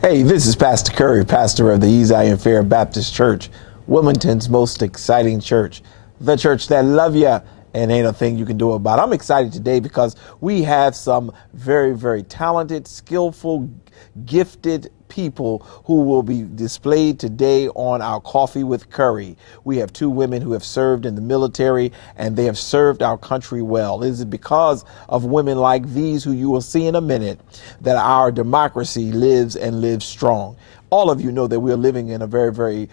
Hey, this is Pastor Curry, pastor of the Zion Fair Baptist Church, Wilmington's most exciting church, the church that love you and ain't a thing you can do about it. I'm excited today because we have some very, very talented, skillful, gifted people who will be displayed today on our Coffee with Curry. We have two women who have served in the military and they have served our country well. It is because of women like these, who you will see in a minute, that our democracy lives and lives strong. All of you know that we're living in a very, very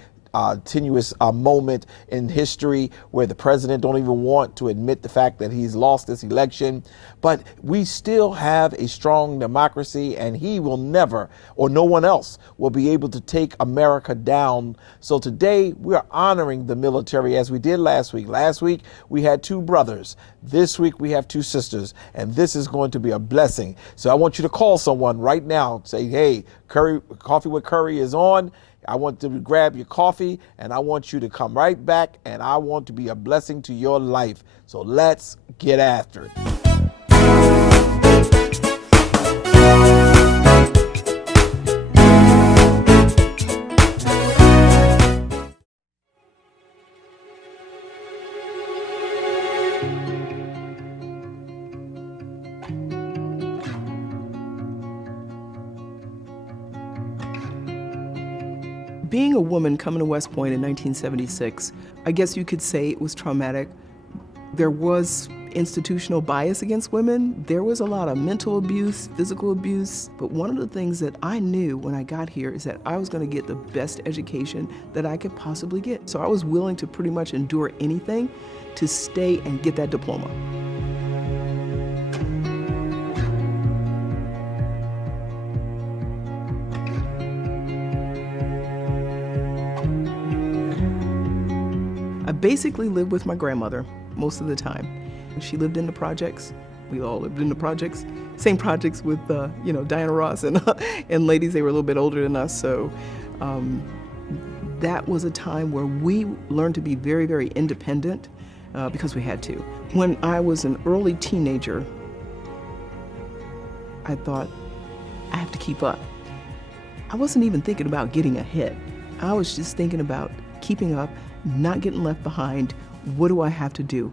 tenuous moment in history where the president don't even want to admit the fact that he's lost this election. But we still have a strong democracy, and he will never, or no one else, will be able to take America down. So today we are honoring the military as we did last week. Last week we had two brothers. This week we have two sisters, and this is going to be a blessing. So I want you to call someone right now. Say, hey, Coffee with Curry is on. I want to grab your coffee, and I want you to come right back, and I want to be a blessing to your life. So let's get after it. Being a woman coming to West Point in 1976, I guess you could say it was traumatic. There was institutional bias against women. There was a lot of mental abuse, physical abuse. But one of the things that I knew when I got here is that I was going to get the best education that I could possibly get. So I was willing to pretty much endure anything to stay and get that diploma. I basically lived with my grandmother most of the time. She lived in the projects. We all lived in the projects. Same projects with, Diana Ross and ladies. They were a little bit older than us. So that was a time where we learned to be very, very independent because we had to. When I was an early teenager, I thought, I have to keep up. I wasn't even thinking about getting ahead. I was just thinking about keeping up, not getting left behind. What do I have to do?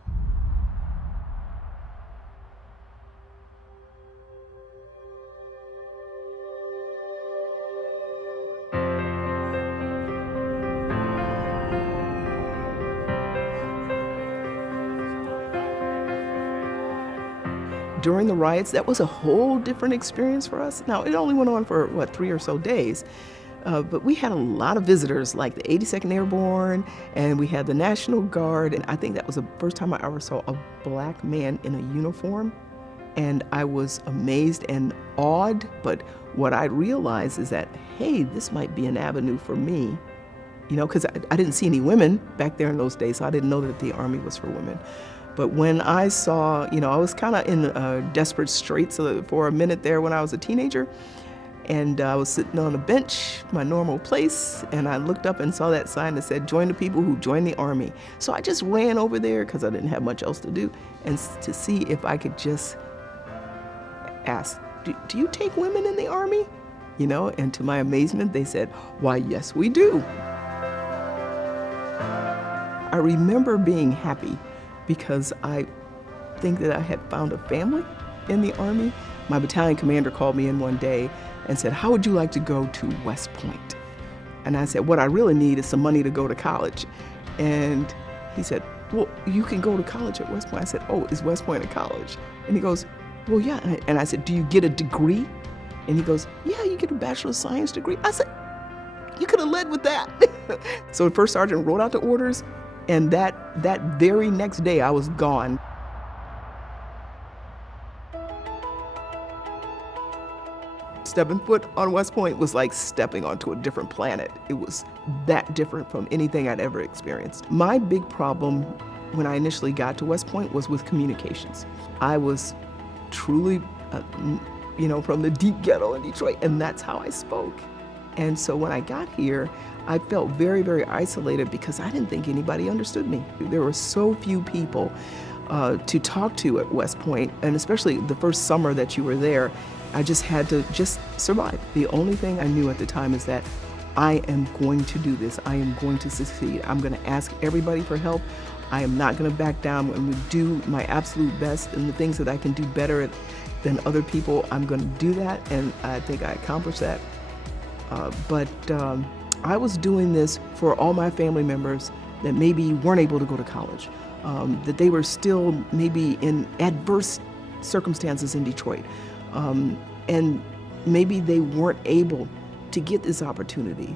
During the riots, that was a whole different experience for us. Now, it only went on for, 3 or so days. But we had a lot of visitors, like the 82nd Airborne, and we had the National Guard, and I think that was the first time I ever saw a black man in a uniform. And I was amazed and awed, but what I realized is that, hey, this might be an avenue for me, because I didn't see any women back there in those days, so I didn't know that the Army was for women. But when I saw, I was kind of in desperate straits for a minute there when I was a teenager. And I was sitting on a bench, my normal place, and I looked up and saw that sign that said, join the people who join the Army. So I just ran over there because I didn't have much else to do, and to see if I could just ask, do you take women in the Army? And to my amazement, they said, why, yes, we do. I remember being happy because I think that I had found a family in the Army. My battalion commander called me in one day and said, how would you like to go to West Point? And I said, what I really need is some money to go to college. And he said, well, you can go to college at West Point. I said, oh, is West Point a college? And he goes, well, yeah. And I said, do you get a degree? And he goes, yeah, you get a Bachelor of Science degree. I said, you could have led with that. So the first sergeant wrote out the orders, and that very next day I was gone. Stepping foot on West Point was like stepping onto a different planet. It was that different from anything I'd ever experienced. My big problem when I initially got to West Point was with communications. I was truly, from the deep ghetto in Detroit, and that's how I spoke. And so when I got here, I felt very, very isolated because I didn't think anybody understood me. There were so few people to talk to at West Point, and especially the first summer that you were there, I just had to just survive. The only thing I knew at the time is that I am going to do this. I am going to succeed. I'm going to ask everybody for help. I am not going to back down. I'm going to do my absolute best, and the things that I can do better than other people, I'm going to do that, and I think I accomplished that. But I was doing this for all my family members that maybe weren't able to go to college, that they were still maybe in adverse circumstances in Detroit, and maybe they weren't able to get this opportunity.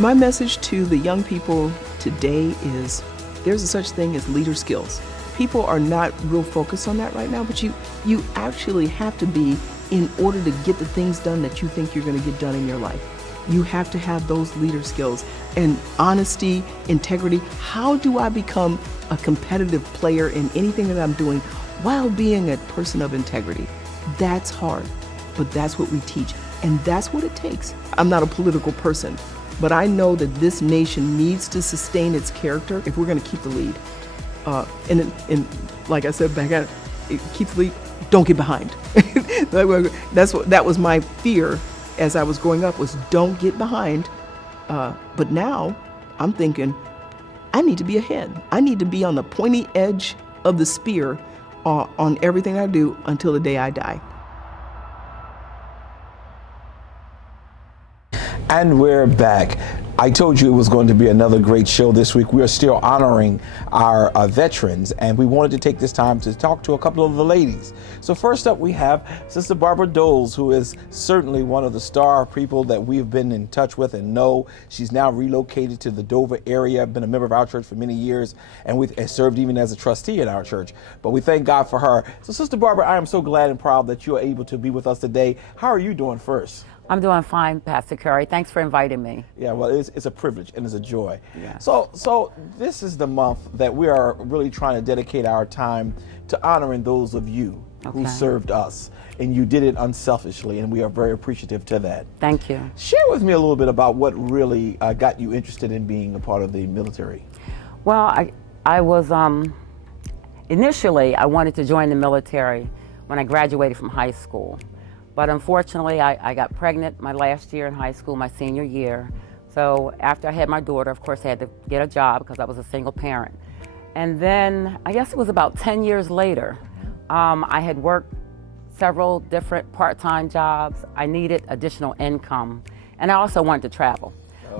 My message to the young people today is there's a such thing as leader skills. People are not real focused on that right now, but you actually have to be in order to get the things done that you think you're going to get done in your life. You have to have those leader skills and honesty, integrity. How do I become a competitive player in anything that I'm doing while being a person of integrity? That's hard, but that's what we teach, and that's what it takes. I'm not a political person, but I know that this nation needs to sustain its character if we're going to keep the lead. And like I said back at it, keep the lead, don't get behind. That was my fear as I was growing up, was don't get behind. But now I'm thinking, I need to be ahead. I need to be on the pointy edge of the spear on everything I do until the day I die. And we're back. I told you it was going to be another great show this week. We are still honoring our veterans, and we wanted to take this time to talk to a couple of the ladies. So first up, we have Sister Barbara Doles, who is certainly one of the star people that we've been in touch with and know. She's now relocated to the Dover area, been a member of our church for many years, and served even as a trustee in our church. But we thank God for her. So Sister Barbara, I am so glad and proud that you are able to be with us today. How are you doing first? I'm doing fine, Pastor Curry. Thanks for inviting me. Yeah, well, it's a privilege and it's a joy. Yeah. So this is the month that we are really trying to dedicate our time to honoring those of you who served us, and you did it unselfishly, and we are very appreciative to that. Thank you. Share with me a little bit about what really got you interested in being a part of the military. Well, I was, initially I wanted to join the military when I graduated from high school. But unfortunately, I got pregnant my last year in high school, my senior year. So after I had my daughter, of course, I had to get a job because I was a single parent. And then, I guess it was about 10 years later, I had worked several different part-time jobs. I needed additional income, and I also wanted to travel.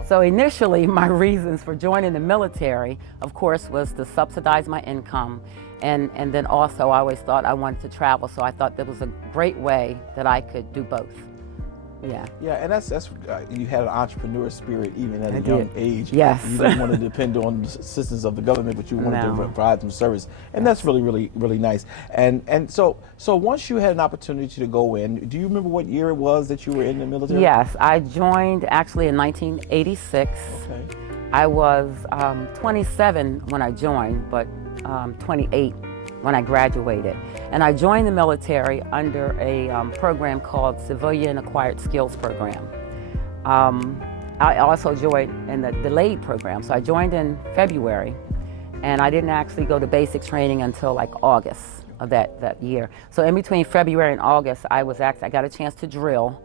So initially, my reasons for joining the military, of course, was to subsidize my income. And then also, I always thought I wanted to travel, so I thought that was a great way that I could do both. Yeah. Yeah, and that's you had an entrepreneur spirit even at a young age. Yes. You didn't want to depend on the assistance of the government, but you wanted to provide some service, and that's really, really, really nice. And so once you had an opportunity to go in, do you remember what year it was that you were in the military? Yes, I joined actually in 1986. Okay. I was 27 when I joined, but 28 when I graduated. And I joined the military under a program called Civilian Acquired Skills Program. I also joined in the delayed program. So I joined in February, and I didn't actually go to basic training until like August of that year. So in between February and August, I got a chance to drill,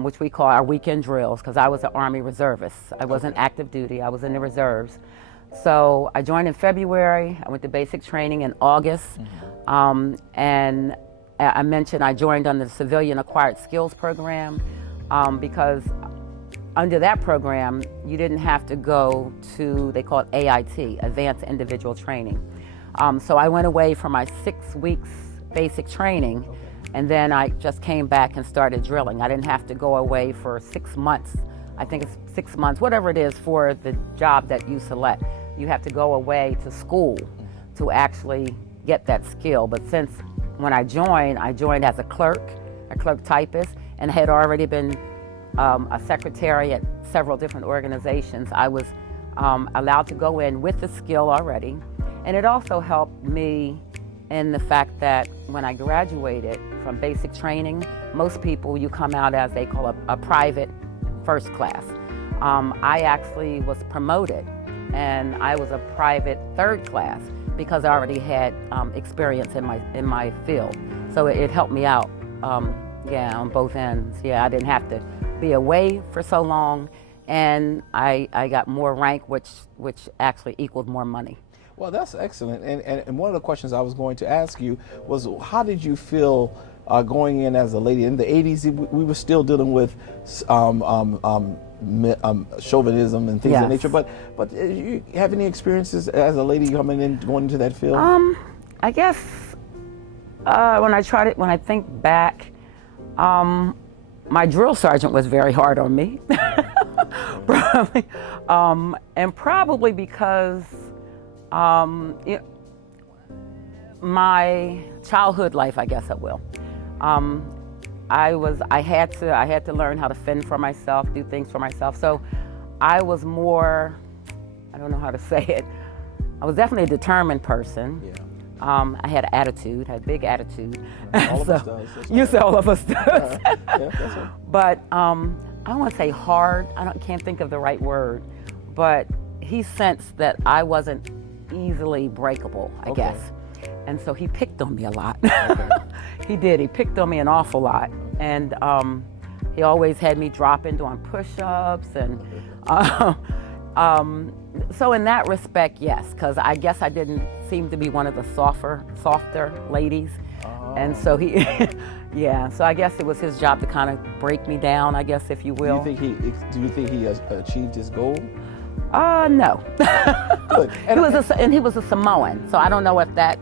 which we call our weekend drills, because I was an Army reservist. I wasn't active duty, I was in the reserves. So I joined in February, I went to basic training in August, and I mentioned I joined on the Civilian Acquired Skills Program because under that program, you didn't have to go to, they call it AIT, Advanced Individual Training. So I went away for my 6 weeks basic training, and then I just came back and started drilling. I didn't have to go away for 6 months. I think it's 6 months, whatever it is for the job that you select. You have to go away to school to actually get that skill. But since when I joined as a clerk typist, and had already been a secretary at several different organizations. I was allowed to go in with the skill already. And it also helped me in the fact that when I graduated from basic training, most people, you come out as they call a private first class. I actually was promoted, and I was a private third class because I already had experience in my field. So it helped me out, on both ends. Yeah, I didn't have to be away for so long, and I got more rank, which actually equaled more money. Well, that's excellent. And one of the questions I was going to ask you was, how did you feel going in as a lady? In the 80s, we were still dealing with chauvinism and things of that nature. But you have any experiences as a lady coming in, going into that field? I guess when I think back, my drill sergeant was very hard on me. Probably, and probably because my childhood life, I guess I will. I had to learn how to fend for myself, do things for myself. So I was more, I don't know how to say it. I was definitely a determined person. Yeah. I had attitude, had big attitude. All of us does. You say all of us does. Yeah, that's right. But I don't want to say hard. Can't think of the right word. But he sensed that I wasn't easily breakable, I guess. And so he picked on me a lot. Okay. He did. He picked on me an awful lot. And he always had me dropping doing push-ups. And so in that respect, yes, because I guess I didn't seem to be one of the softer ladies. Oh. And so he, yeah, so I guess it was his job to kind of break me down, I guess, if you will. Do you think he achieved his goal? No. Good. And he was a Samoan, so I don't know if that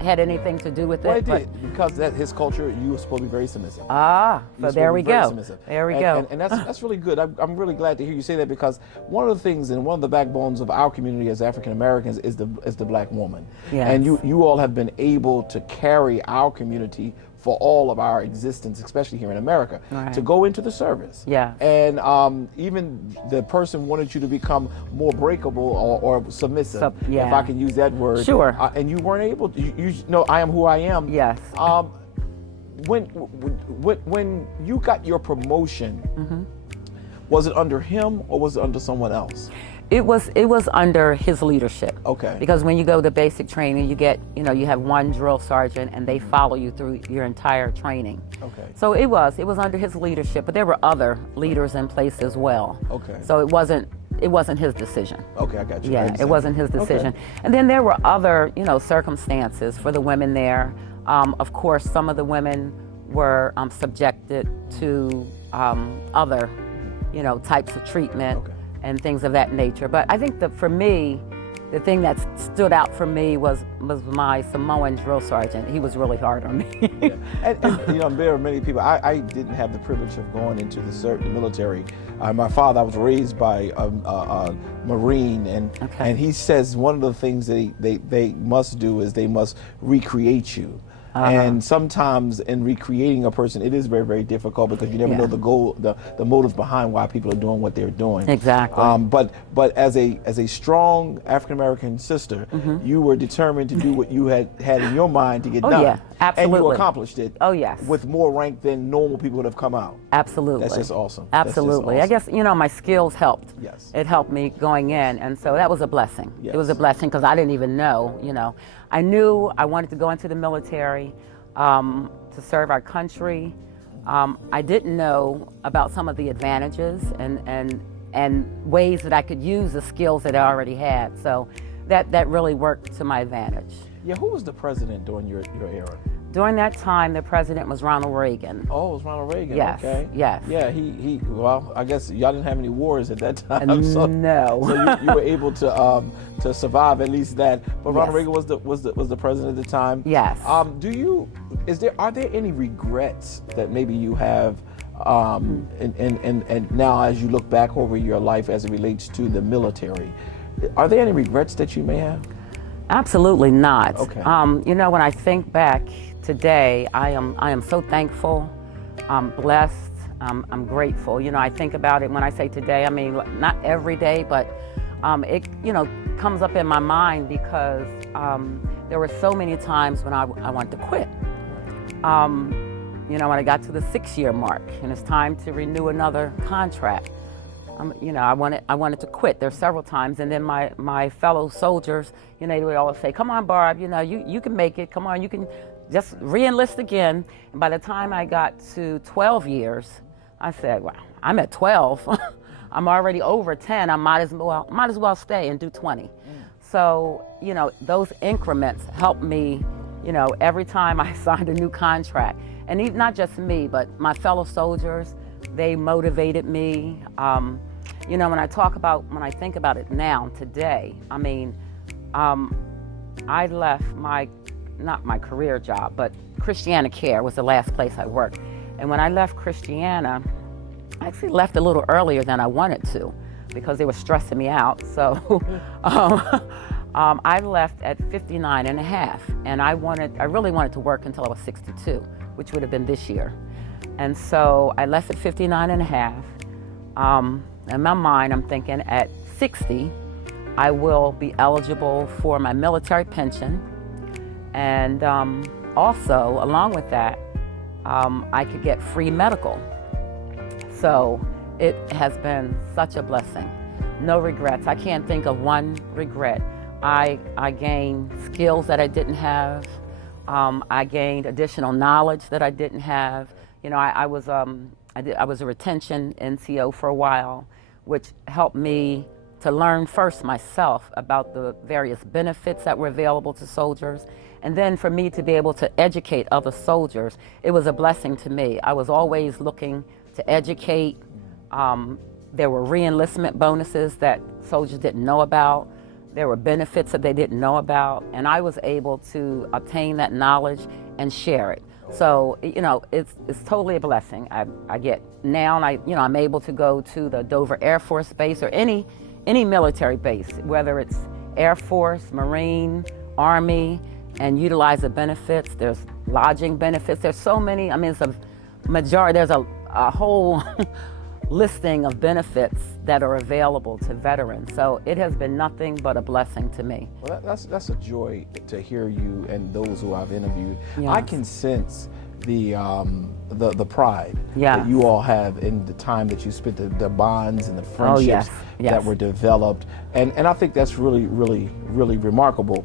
had anything to do with it. Well, it did, because his culture, you were supposed to be very submissive. So there we go. There we go. And that's really good. I'm really glad to hear you say that, because one of the things and one of the backbones of our community as African Americans is the black woman. Yes. And you all have been able to carry our community for all of our existence, especially here in America, to go into the service. Yeah. And even the person wanted you to become more breakable or submissive, if I can use that word. Sure. And you weren't able to. You know, I am who I am. Yes. When you got your promotion, was it under him or was it under someone else? It was under his leadership. Okay. Because when you go to basic training, you have one drill sergeant and they follow you through your entire training. Okay. So it was under his leadership, but there were other leaders in place as well. Okay. So it wasn't his decision. Okay, I got you. Yeah, it wasn't his decision. Okay. And then there were other, circumstances for the women there. Of course, some of the women were subjected to other, types of treatment. Okay. And things of that nature. But I think that for me, the thing that stood out for me was my Samoan drill sergeant. He was really hard on me. Yeah. And there are many people. I didn't have the privilege of going into the military. My father, I was raised by a Marine, and he says one of the things that they must do is they must recreate you. And sometimes in recreating a person, it is very, very difficult because you never know the goal, the motives behind why people are doing what they're doing. Exactly. But as a strong African American sister, you were determined to do what you had in your mind to get done. Yeah, absolutely. And you accomplished it. Oh yes. With more rank than normal people would have come out. Absolutely. That's just awesome. Absolutely. Just awesome. I guess my skills helped. Yes. It helped me going in, and so that was a blessing. Yes. It was a blessing because I didn't even know. I knew I wanted to go into the military to serve our country. I didn't know about some of the advantages and ways that I could use the skills that I already had. So that really worked to my advantage. Yeah, who was the president during your era? During that time, the president was Ronald Reagan. Oh, it was Ronald Reagan. Yes. Okay. Yes. Yeah. Well, I guess y'all didn't have any wars at that time. So, no. So you were able to survive at least that. But Ronald Reagan was the president at the time. Yes. Are there any regrets that maybe you have? And now, as you look back over your life as it relates to the military, are there any regrets that you may have? Absolutely not. Okay. When I think back today, I am so thankful. I'm blessed. I'm grateful. I think about it when I say today. I mean, not every day, but it, comes up in my mind because there were so many times when I wanted to quit. When I got to the 6-year mark and it's time to renew another contract, I wanted to quit. There several times, and then my fellow soldiers, they would always say, "Come on, Barb, you can make it. Come on, you can just re-enlist again." And by the time I got to 12 years, I said, "Wow, I'm at 12. I'm already over 10. I might as well stay and do 20." So, those increments helped me, every time I signed a new contract. And not just me, but my fellow soldiers, they motivated me. When I think about it now, today, I left not my career job, but Christiana Care was the last place I worked. And when I left Christiana, I actually left a little earlier than I wanted to because they were stressing me out. So I left at 59 and a half, and I really wanted to work until I was 62, which would have been this year. And so I left at 59 and a half. In my mind, I'm thinking at 60, I will be eligible for my military pension. And also, along with that, I could get free medical. So it has been such a blessing. No regrets. I can't think of one regret. I gained skills that I didn't have. I gained additional knowledge that I didn't have. I was a retention NCO for a while, which helped me to learn first myself about the various benefits that were available to soldiers. And then for me to be able to educate other soldiers, it was a blessing to me. I was always looking to educate. There were re-enlistment bonuses that soldiers didn't know about. There were benefits that they didn't know about, and I was able to obtain that knowledge and share it. So, it's totally a blessing. I get now, and I'm able to go to the Dover Air Force Base or any military base, whether it's Air Force, Marine, Army, and utilize the benefits. There's lodging benefits. There's so many. It's a majority. There's a whole listing of benefits that are available to veterans. So it has been nothing but a blessing to me. Well, that's a joy to hear you and those who I've interviewed. Yes. I can sense the pride Yes. that you all have in the time that you spent, the bonds and the friendships Yes. that were developed, and I think that's really, really, really remarkable.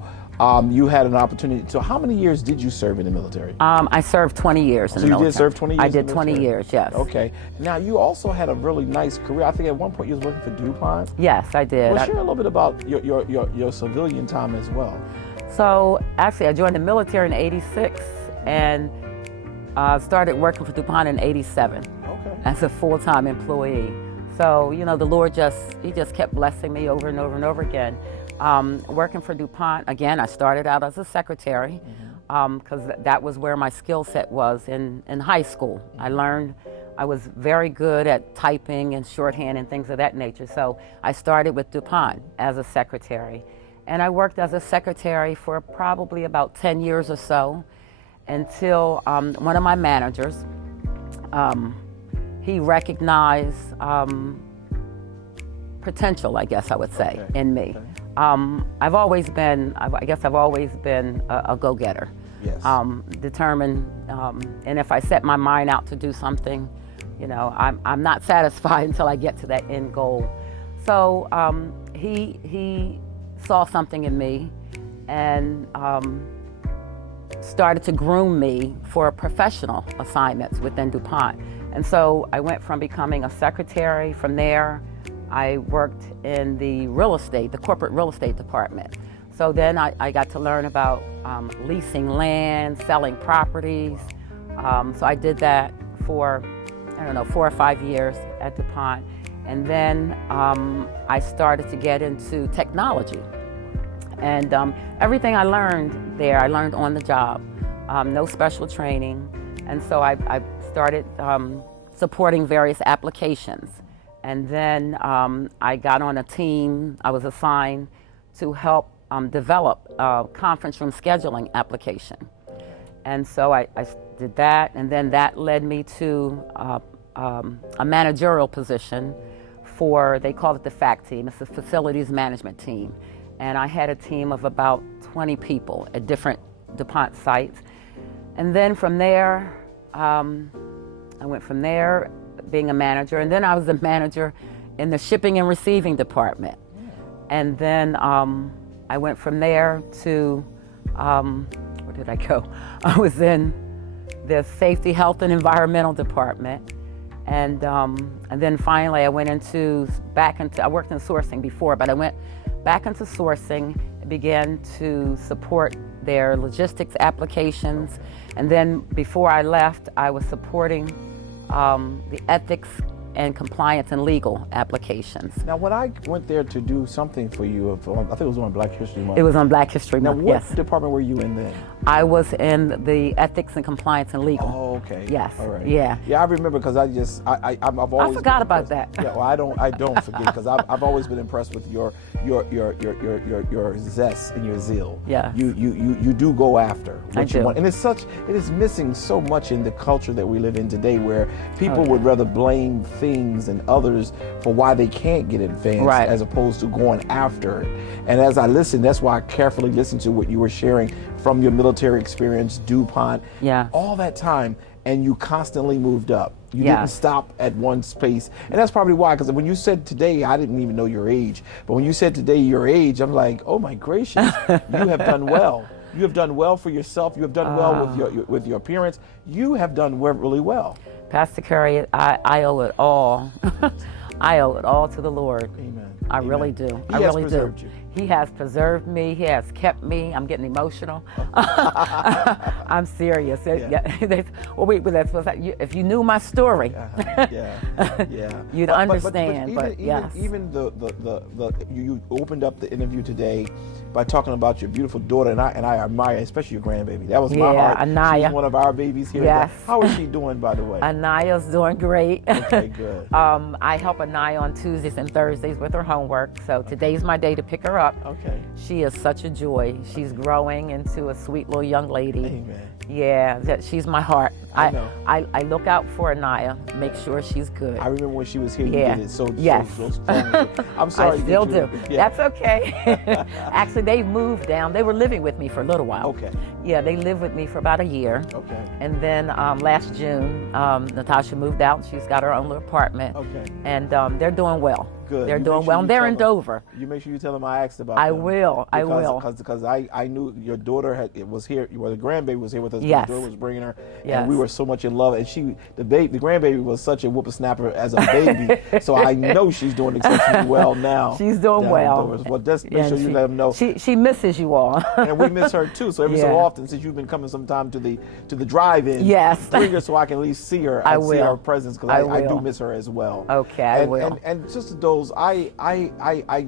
You had an opportunity. So how many years did you serve in the military? I served 20 years in the military. So you did serve 20 years I in did the 20 military? years, yes. Okay. Now, you also had a really nice career. I think at one point you was working for DuPont. Yes, I did. Well, share a little bit about your civilian time as well. So actually, I joined the military in '86 and started working for DuPont in '87 as a full-time employee. So, the Lord He just kept blessing me over and over and over again. Working for DuPont, again, I started out as a secretary because that was where my skill set was in high school. I was very good at typing and shorthand and things of that nature. So I started with DuPont as a secretary. And I worked as a secretary for probably about 10 years or so until one of my managers, he recognized potential, I guess I would say, in me. I've always been a go-getter. Yes. Determined, and if I set my mind out to do something, I'm not satisfied until I get to that end goal. So he saw something in me and started to groom me for professional assignments within DuPont. And so I went from becoming a secretary. From there, I worked in the corporate real estate department. So then I got to learn about leasing land, selling properties. So I did that for, 4 or 5 years at DuPont. And then I started to get into technology. And everything I learned there, I learned on the job, no special training. And so I started supporting various applications. And then I got on a team. I was assigned to help develop a conference room scheduling application. And so I did that, and then that led me to a managerial position they call it the FAC team. It's the Facilities Management Team. And I had a team of about 20 people at different DuPont sites. And then from there, I went from there being a manager, and then I was a manager in the shipping and receiving department. And then I went from there to, where did I go? I was in the safety, health, and environmental department. And then finally I went I worked in sourcing before, but I went back into sourcing and began to support their logistics applications. And then before I left, I was supporting the ethics and compliance and legal applications. Now, when I went there to do something for you, I think it was on Black History Month. It was on Black History Month, Now, what yes. department were you in then? I was in the ethics and compliance and legal. Oh, okay. Yes. All right. Yeah. Yeah, I remember because I've always. I forgot been about impressed. that. Yeah, well, I don't forget because I've always been impressed with your zest and your zeal. Yeah. You do go after what I you do. want, and it is missing so much in the culture that we live in today, where people would rather blame things and others for why they can't get advanced, Right. as opposed to going after it. And as I listened, that's why I carefully listened to what you were sharing from your military experience, DuPont, Yeah. all that time, and you constantly moved up. You Yes. didn't stop at one space. And that's probably why, because when you said today, I didn't even know your age, but when you said today your age, I'm like, oh my gracious, you have done well. You have done well for yourself. You have done well with your appearance. You have done really well. Pastor Curry, I owe it all. I owe it all to the Lord. Amen. I Amen. really do. He I has really preserved do. you. He has preserved me. He has kept me. I'm getting emotional. I'm serious. If you knew my story, Yeah. you'd understand. But yes. Even you opened up the interview today by talking about your beautiful daughter, and I admire, especially your grandbaby. That was my heart. Anaya. She's one of our babies here. Yes. How is she doing, by the way? Anaya's doing great. Okay, good. I help Anaya on Tuesdays and Thursdays with her homework. So today's my day to pick her up. Okay. She is such a joy. She's growing into a sweet little young lady. Amen. Yeah, she's my heart. I know. I look out for Anaya, make sure she's good. I remember when she was here, Yeah. you did it so Yes. I'm sorry. I still to do. get you. Yeah. That's okay. Actually, they moved down. They were living with me for a little while. Okay. Yeah, they lived with me for about a year. Okay. And then last June, Natasha moved out. She's got her own little apartment. Okay. And they're doing well. Good. They're You doing make sure well. you And they're tell in them. Dover. You make sure you tell them I asked about I them. will. I will. Because I knew your daughter was here. Well, the grandbaby was here with us. Yes. The daughter was bringing her, Yes. and we were so much in love. And the grandbaby was such a whippersnapper as a baby. So I know she's doing exceptionally well now. She's doing down in well. Dover. Well, just make sure you let them know. She misses you all. And we miss her too. So every so Yeah. often, since you've been coming sometime to the drive-in, Yes. bring her so I can at least see her. I and see will. her presence, because I do miss her as well. Okay, I will. And Sister Doles, I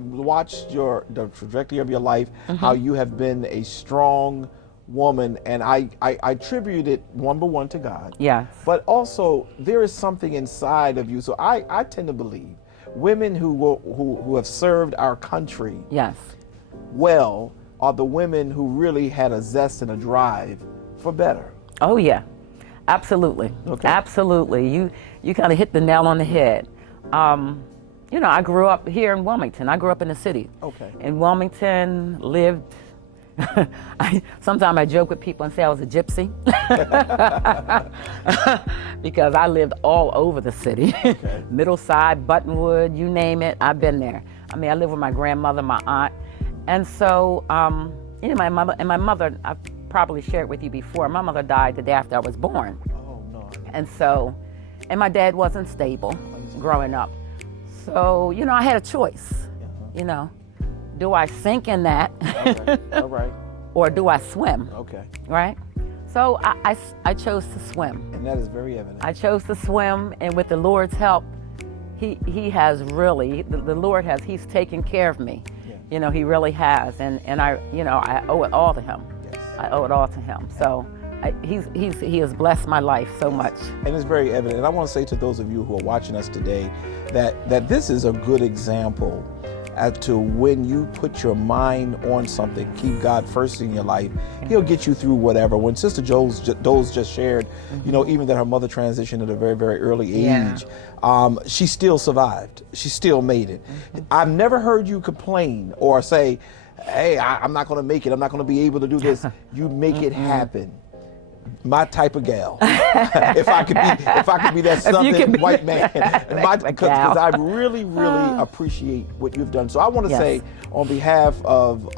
watched the trajectory of your life, how you have been a strong woman, and I attribute it number one to God. Yes. But also there is something inside of you. So I tend to believe women who have served our country Yes. well are the women who really had a zest and a drive for better. Oh yeah, absolutely. Okay. Absolutely. You kind of hit the nail on the head. I grew up here in Wilmington. I grew up in the city. Okay. In Wilmington, lived. Sometimes I joke with people and say I was a gypsy because I lived all over the city. Okay. Middleside, Buttonwood, you name it, I've been there. I mean, I lived with my grandmother, my aunt, and so my mother. I've probably shared with you before. My mother died the day after I was born. Oh no. And my dad wasn't stable growing up. So, I had a choice. Do I sink in that? All right. Or do I swim? Okay. Right? So I chose to swim. And that is very evident. I chose to swim, and with the Lord's help, he has really, the Lord he's taken care of me. Yeah. He really has. And I owe it all to him. Yes. I owe it all to him. So he has blessed my life so much. And it's very evident. And I want to say to those of you who are watching us today that this is a good example as to when you put your mind on something, keep God first in your life, He'll get you through whatever. When Sister Doles just shared, even that her mother transitioned at a very, very early age, she still survived. She still made it. I've never heard you complain or say, hey, I'm not going to make it. I'm not going to be able to do this. You make it happen. My type of gal. if I could be that southern white man, because I really, really appreciate what you've done. So I want to say, on behalf of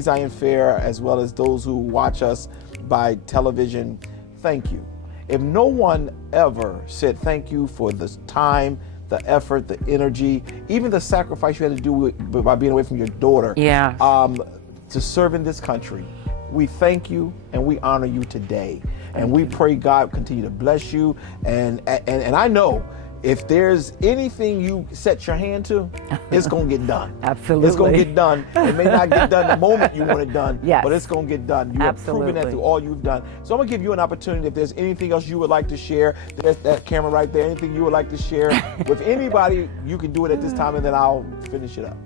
Zion Fair, as well as those who watch us by television, thank you. If no one ever said thank you for the time, the effort, the energy, even the sacrifice you had to do by being away from your daughter, to serve in this country, we thank you and we honor you today. And we pray God continue to bless you. And I know if there's anything you set your hand to, it's going to get done. Absolutely. It's going to get done. It may not get done the moment you want it done, but it's going to get done. You have proven that through all you've done. So I'm going to give you an opportunity. If there's anything else you would like to share, there's that camera right there, anything you would like to share with anybody, you can do it at this time, and then I'll finish it up.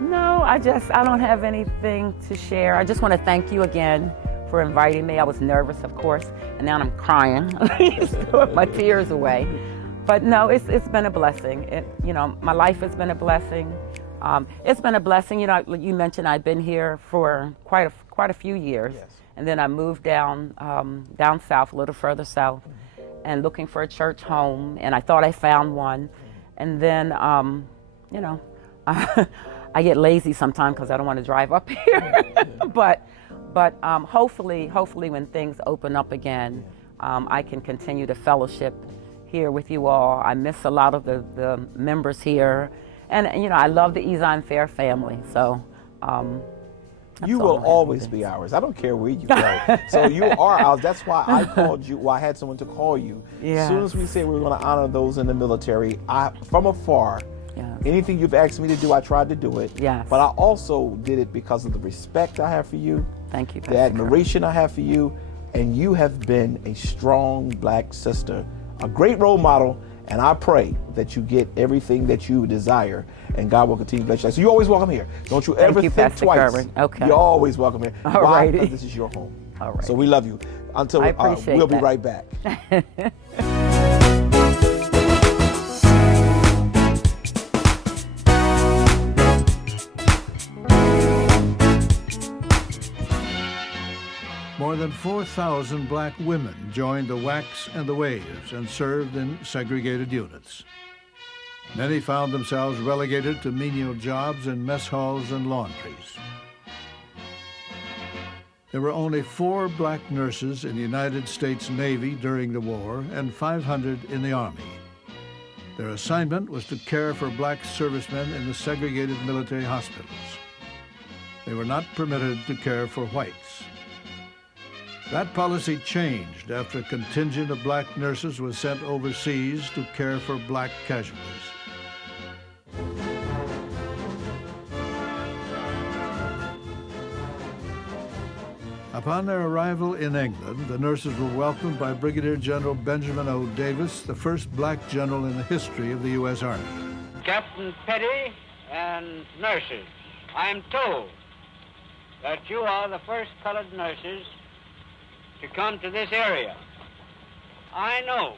No, I don't have anything to share. I just want to thank you again for inviting me. I was nervous, of course, and now I'm crying, my tears away. But no, it's been a blessing. My life has been a blessing. It's been a blessing. You mentioned I've been here for quite a few years, and then I moved down south, a little further south, and looking for a church home, and I thought I found one, and then I get lazy sometimes because I don't want to drive up here. but hopefully when things open up again, I can continue to fellowship here with you all. I miss a lot of the members here, and I love the Zion Fair family. So you will always be ours. I don't care where you go. So you are ours. That's why I called you. Well, I had someone to call you. As soon as we said we were going to honor those in the military, from afar. Anything you've asked me to do, I tried to do it. But I also did it because of the respect I have for you. Thank you, Pastor. The admiration I have for you. And you have been a strong black sister, a great role model. And I pray that you get everything that you desire. And God will continue to bless you. So you're always welcome here. Don't you ever think Pastor twice. Kerwin. Okay. You're always welcome here. All Why? righty. Because this is your home. All right. So we love you. Until we'll be right back. More than 4,000 black women joined the WACs and the WAVES and served in segregated units. Many found themselves relegated to menial jobs in mess halls and laundries. There were only 4 black nurses in the United States Navy during the war and 500 in the Army. Their assignment was to care for black servicemen in the segregated military hospitals. They were not permitted to care for whites. That policy changed after a contingent of black nurses was sent overseas to care for black casualties. Upon their arrival in England, the nurses were welcomed by Brigadier General Benjamin O. Davis, the first black general in the history of the U.S. Army. Captain Petty and nurses, I'm told that you are the first colored nurses to come to this area. I know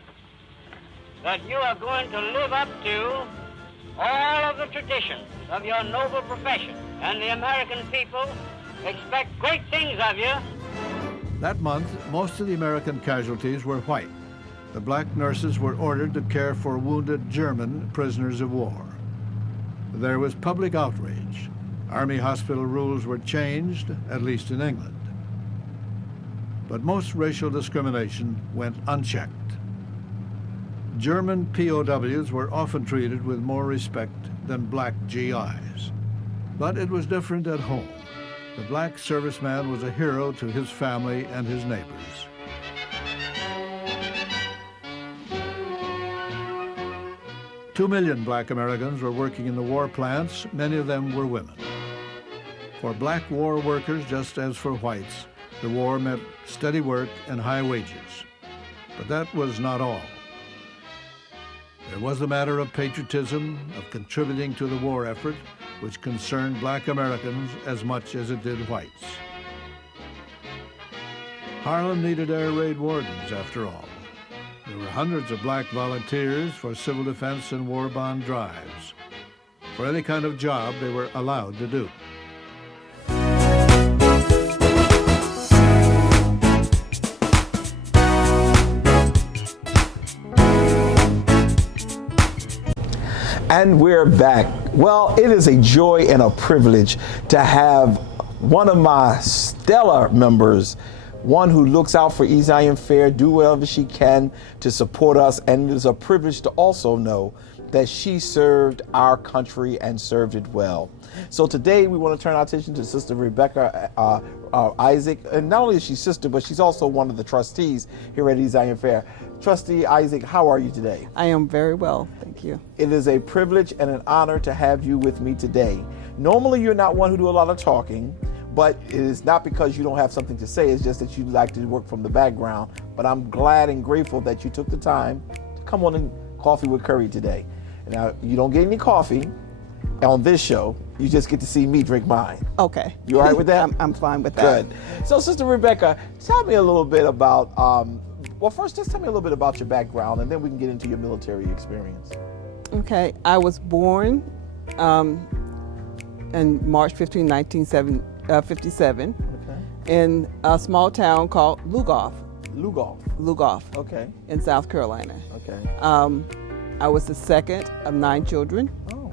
that you are going to live up to all of the traditions of your noble profession, and the American people expect great things of you. That month, most of the American casualties were white. The black nurses were ordered to care for wounded German prisoners of war. There was public outrage. Army hospital rules were changed, at least in England. But most racial discrimination went unchecked. German POWs were often treated with more respect than black GIs. But it was different at home. The black serviceman was a hero to his family and his neighbors. Two million black Americans were working in the war plants. Many of them were women. For black war workers, just as for whites, the war meant steady work and high wages. But that was not all. There was the matter of patriotism, of contributing to the war effort, which concerned black Americans as much as it did whites. Harlem needed air raid wardens, after all. There were hundreds of black volunteers for civil defense and war bond drives, for any kind of job they were allowed to do. And we're back. Well, it is a joy and a privilege to have one of my stellar members, one who looks out for East Zion Fair, do whatever she can to support us. And it is a privilege to also know that she served our country and served it well. So today we want to turn our attention to Sister Rebecca Isaac. And not only is she sister, but she's also one of the trustees here at East Zion Fair. Trustee Isaac, how are you today? I am very well, thank you. It is a privilege and an honor to have you with me today. Normally you're not one who do a lot of talking, but it is not because you don't have something to say, it's just that you like to work from the background. But I'm glad and grateful that you took the time to come on and Coffee with Curry today. Now, you don't get any coffee on this show, you just get to see me drink mine. Okay. You all right with that? I'm fine with that. Good. So, Sister Rebecca, tell me a little bit about, well, first, just tell me a little bit about your background, and then we can get into your military experience. Okay. I was born in March 15, 1957, in a small town called Lugoff. Lugoff. Okay. In South Carolina. Okay. I was the second of 9 children. Oh.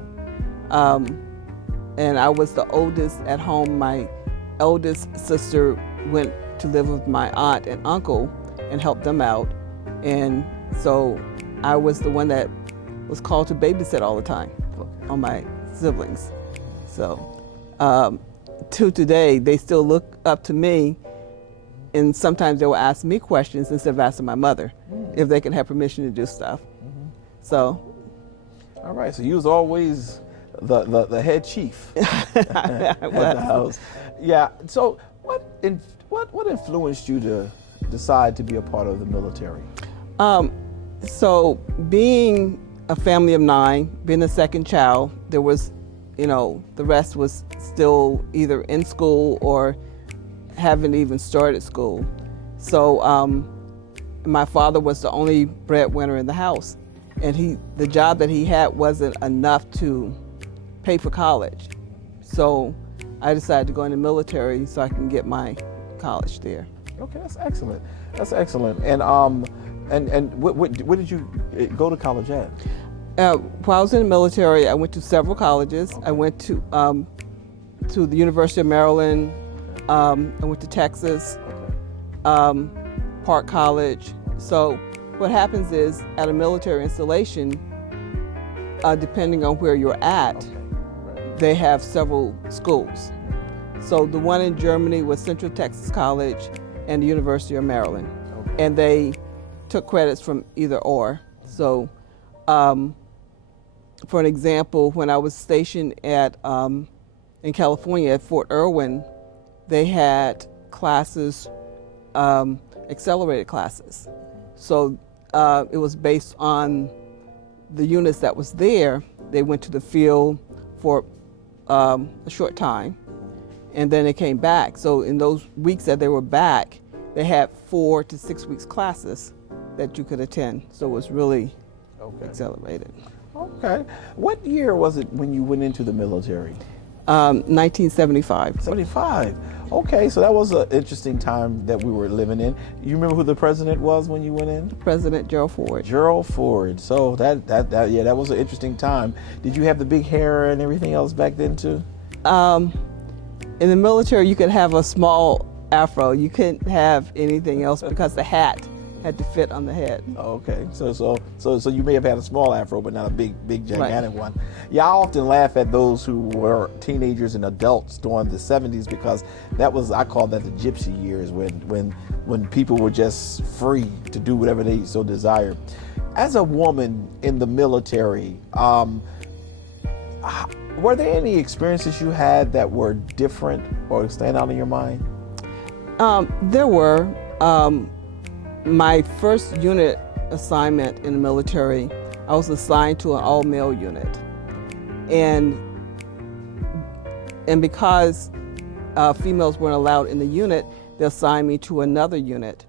And I was the oldest at home. My eldest sister went to live with my aunt and uncle and helped them out. And so I was the one that was called to babysit all the time on my siblings. So to today, they still look up to me, and sometimes they will ask me questions instead of asking my mother if they can have permission to do stuff. So. All right, so you was always the head chief at the house. Yeah. So what influenced you to decide to be a part of the military? So being a family of 9, being the second child, there was, the rest was still either in school or haven't even started school. So my father was the only breadwinner in the house, and the job that he had wasn't enough to pay for college. So I decided to go in the military so I can get my college there. Okay, that's excellent. That's excellent. And where did you go to college at? While I was in the military, I went to several colleges. I went to the University of Maryland. I went to Texas, Park College. So what happens is, at a military installation, depending on where you're at, they have several schools. So the one in Germany was Central Texas College and the University of Maryland. Okay. And they took credits from either or. So for an example, when I was stationed in California at Fort Irwin, they had classes, accelerated classes. So it was based on the units that was there. They went to the field for a short time, and then they came back. So in those weeks that they were back, they had 4 to 6 weeks classes that you could attend. So it was really accelerated. Okay. What year was it when you went into the military? 1975. 75. Okay, so that was an interesting time that we were living in. You remember who the president was when you went in? President Gerald Ford. Gerald Ford. So that was an interesting time. Did you have the big hair and everything else back then too? In the military, you could have a small afro. You couldn't have anything else because the hat had to fit on the head. Okay, so you may have had a small afro, but not a big gigantic one. Yeah, I often laugh at those who were teenagers and adults during the 70s, because I call that the gypsy years, when people were just free to do whatever they so desired. As a woman in the military, were there any experiences you had that were different or stand out in your mind? There were. My first unit assignment in the military, I was assigned to an all-male unit. And because females weren't allowed in the unit, they assigned me to another unit.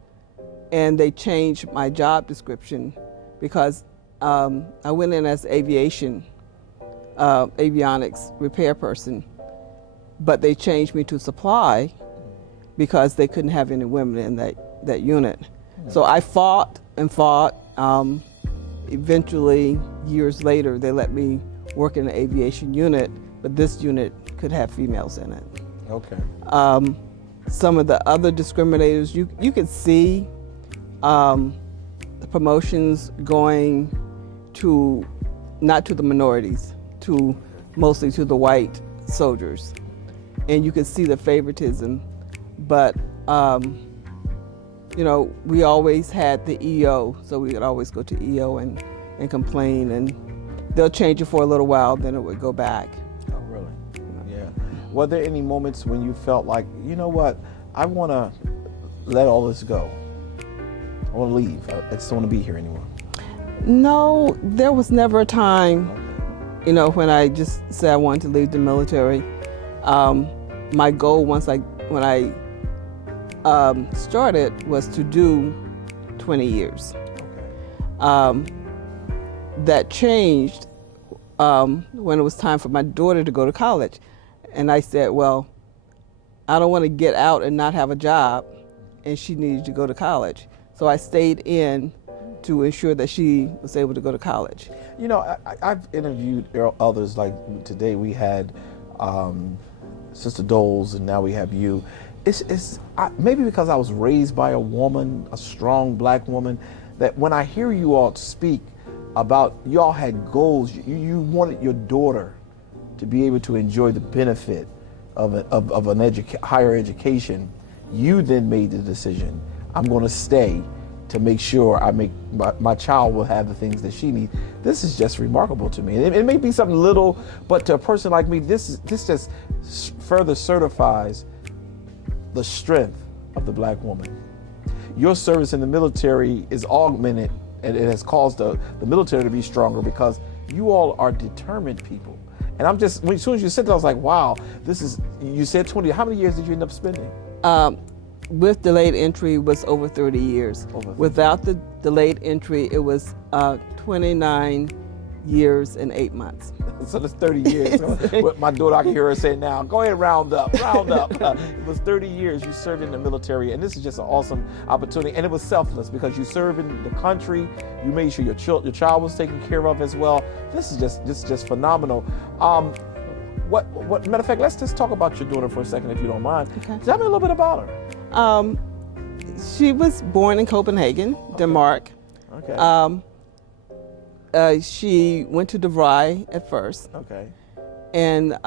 And they changed my job description because I went in as avionics repair person, but they changed me to supply because they couldn't have any women in that unit. So I fought and fought. Eventually, years later, they let me work in the aviation unit, but this unit could have females in it. Okay. Some of the other discriminators, you could see the promotions going to, not to the minorities, mostly to the white soldiers. And you could see the favoritism, but we always had the EO, so we could always go to EO and complain, and they'll change it for a little while, then it would go back. Oh, really? Yeah. Were there any moments when you felt like, you know what, I want to let all this go? I want to leave. I just don't want to be here anymore. No, there was never a time, when I just said I wanted to leave the military. My goal when I started was to do 20 years. Okay. That changed when it was time for my daughter to go to college. And I said, well, I don't want to get out and not have a job, and she needed to go to college. So I stayed in to ensure that she was able to go to college. I've interviewed others, like today we had Sister Doles, and now we have you. Maybe because I was raised by a woman, a strong black woman, that when I hear you all speak about y'all had goals, you wanted your daughter to be able to enjoy the benefit of an higher education. You then made the decision, I'm going to stay to make sure my child will have the things that she needs. This is just remarkable to me. It may be something little, but to a person like me, this just further certifies the strength of the black woman. Your service in the military is augmented, and it has caused the military to be stronger because you all are determined people. And as soon as you said that, I was like, wow, you said 20, how many years did you end up spending? With delayed entry was over 30 years. Without the delayed entry, it was 29 years and 8 months. So that's 30 years. My daughter, I can hear her say now, go ahead, round up. It was 30 years you served in the military, and this is just an awesome opportunity. And it was selfless because you served in the country, you made sure your child was taken care of as well. This is just phenomenal. Matter of fact, let's just talk about your daughter for a second, if you don't mind. Okay. Tell me a little bit about her. She was born in Copenhagen, Denmark. Okay. She went to DeVry at first. Okay. And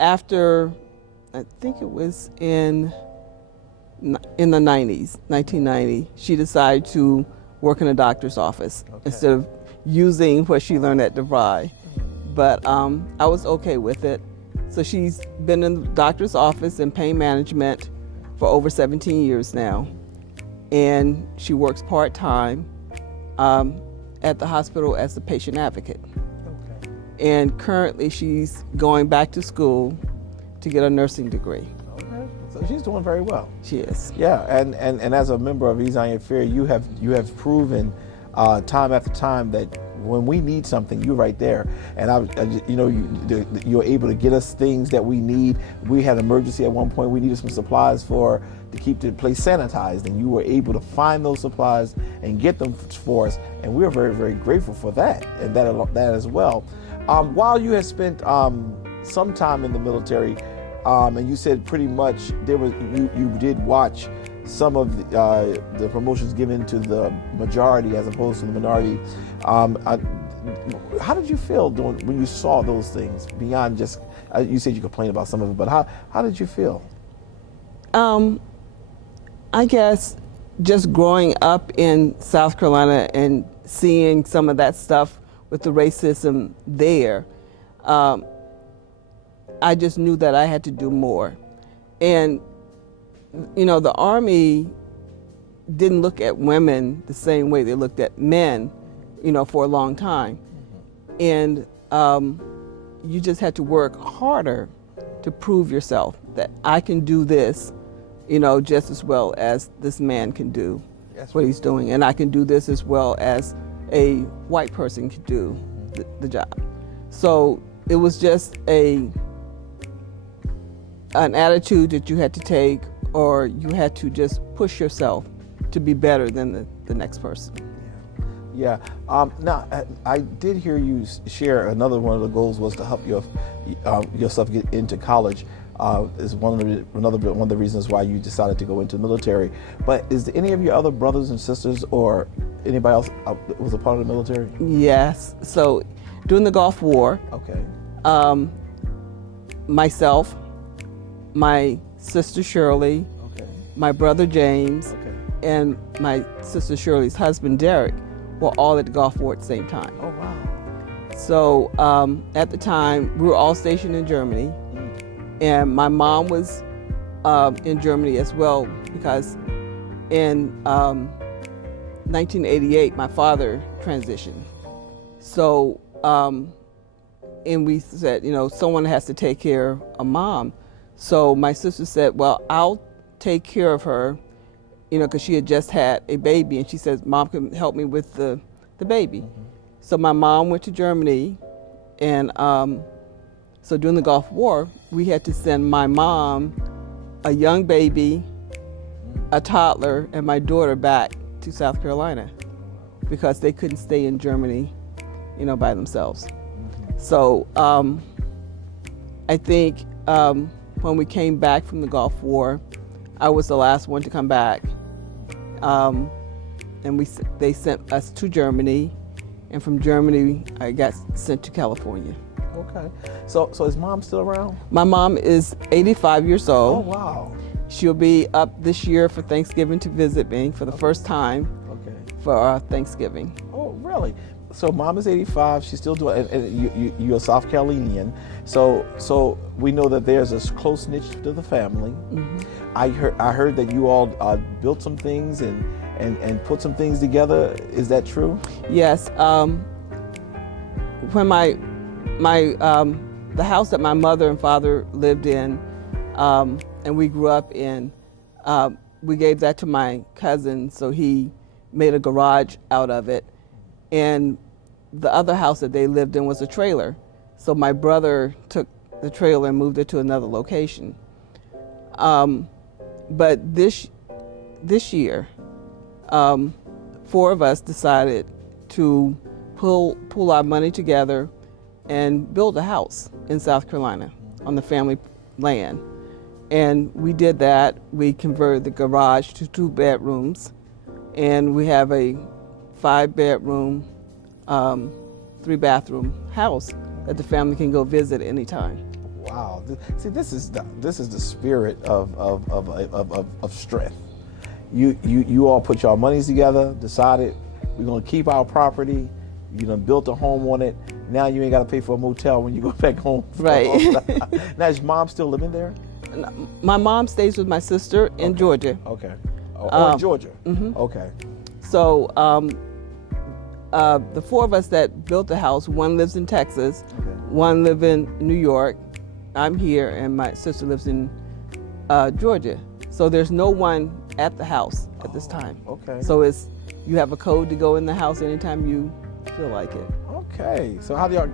after, I think it was in the 90s, 1990, she decided to work in a doctor's office instead of using what she learned at DeVry. But I was okay with it. So she's been in the doctor's office in pain management for over 17 years now. And she works part-time at the hospital as a patient advocate. Okay. And currently she's going back to school to get a nursing degree. Okay. So she's doing very well. She is. Yeah, and as a member of Ease Iron Fair, you have proven time after time that when we need something, you're right there. And you're able to get us things that we need. We had an emergency at one point. We needed some supplies to keep the place sanitized, and you were able to find those supplies and get them for us. And we're very, very grateful for that, and that as well. While you had spent some time in the military, and you said pretty much you did watch some of the promotions given to the majority as opposed to the minority. How did you feel when you saw those things beyond just, you said you complained about some of it, but how did you feel? I guess just growing up in South Carolina and seeing some of that stuff with the racism there, I just knew that I had to do more. And the Army didn't look at women the same way they looked at men. for a long time. And you just had to work harder to prove yourself that I can do this, just as well as this man can do what he's doing. And I can do this as well as a white person can do the job. So it was just an attitude that you had to take, or you had to just push yourself to be better than the next person. Yeah. Now, I did hear you share another one of the goals was to help yourself get into college. Is one of the reasons why you decided to go into the military. But is there any of your other brothers and sisters or anybody else that was a part of the military? Yes. So during the Gulf War, Okay. Myself, my sister Shirley, Okay. my brother James, Okay. and my sister Shirley's husband Derek were all at the Gulf War at the same time. Oh wow. So at the time, we were all stationed in Germany, and my mom was in Germany as well, because in 1988, my father transitioned. So, and we said, someone has to take care of mom. So my sister said, well, I'll take care of her, because she had just had a baby, and she said, Mom can help me with the baby. So my mom went to Germany, and so during the Gulf War, we had to send my mom, a young baby, a toddler, and my daughter back to South Carolina because they couldn't stay in Germany, by themselves. So I think when we came back from the Gulf War, I was the last one to come back. And they sent us to Germany, and from Germany, I got sent to California. Okay. So is mom still around? My mom is 85 years Oh old. wow. She'll be up this year for Thanksgiving to visit me for the first time Okay. for Thanksgiving. Oh really? So mom is 85. She's still doing. And you're a South Carolinian. So we know that there's a close niche to the family. Mm-hmm. I heard that you all built some things and put some things together. Is that true? Yes. When the house that my mother and father lived in, and we grew up in, we gave that to my cousin, so he made a garage out of it. And the other house that they lived in was a trailer. So my brother took the trailer and moved it to another location. But this year, 4 of us decided to pull our money together and build a house in South Carolina on the family land. And we did that. We converted the garage to 2 bedrooms, and we have a 5-bedroom, 3-bathroom house that the family can go visit anytime. Wow. See, this is the spirit of strength. You all put your monies together, decided we're gonna keep our property. You done built a home on it. Now you ain't got to pay for a motel when you go back home. Right. Now is mom still living there? My mom stays with my sister in Georgia. Okay. Oh, in Georgia. Mm-hmm. Okay. So the 4 of us that built the house, one lives in Texas, Okay. one lives in New York, I'm here, and my sister lives in Georgia. So there's no one at the house at this time. Okay. So you have a code to go in the house anytime you feel like it. Okay. So how do y'all?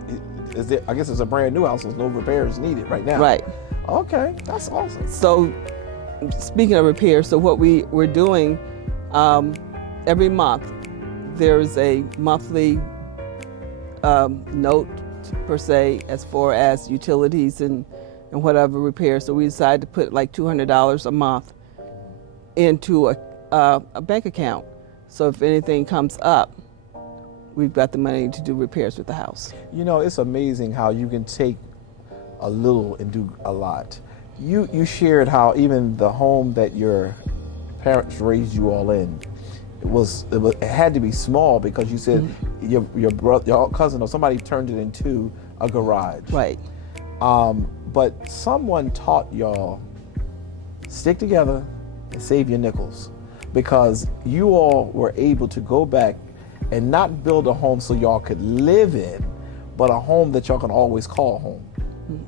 I guess it's a brand new house, so no repairs needed right now. Right. Okay. That's awesome. So speaking of repairs, so what we're doing every month, there's a monthly note per se as far as utilities and whatever repairs. So we decided to put like $200 a month into a bank account. So if anything comes up, we've got the money to do repairs with the house. It's amazing how you can take a little and do a lot. You shared how even the home that your parents raised you all in, it had to be small because you said your brother, your cousin, or somebody turned it into a garage. Right. But someone taught y'all stick together and save your nickels, because you all were able to go back and not build a home so y'all could live in, but a home that y'all can always call home.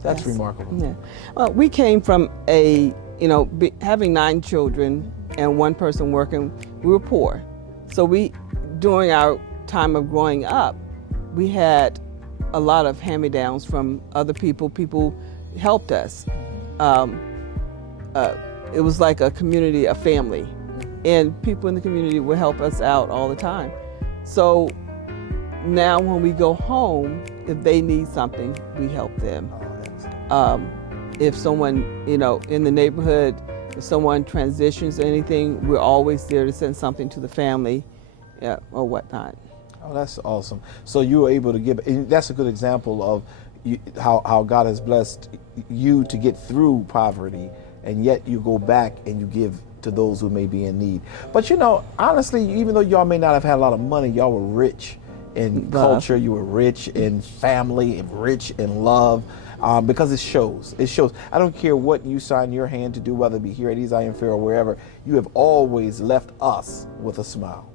That's remarkable. Yeah. Well, we came from having 9 children and one person working, we were poor. So during our time of growing up, we had a lot of hand-me-downs from other people. People helped us. It was like a community, a family. And people in the community would help us out all the time. So now when we go home, if they need something, we help them. If someone, in the neighborhood, if someone transitions or anything, we're always there to send something to the family or whatnot. Oh, that's awesome. So you were able to give, and that's a good example of how God has blessed you to get through poverty, and yet you go back and you give to those who may be in need. But honestly, even though y'all may not have had a lot of money, y'all were rich in culture, you were rich in family, and rich in love, because it shows. It shows. I don't care what you sign your hand to do, whether it be here at Zion Fair or wherever, you have always left us with a smile.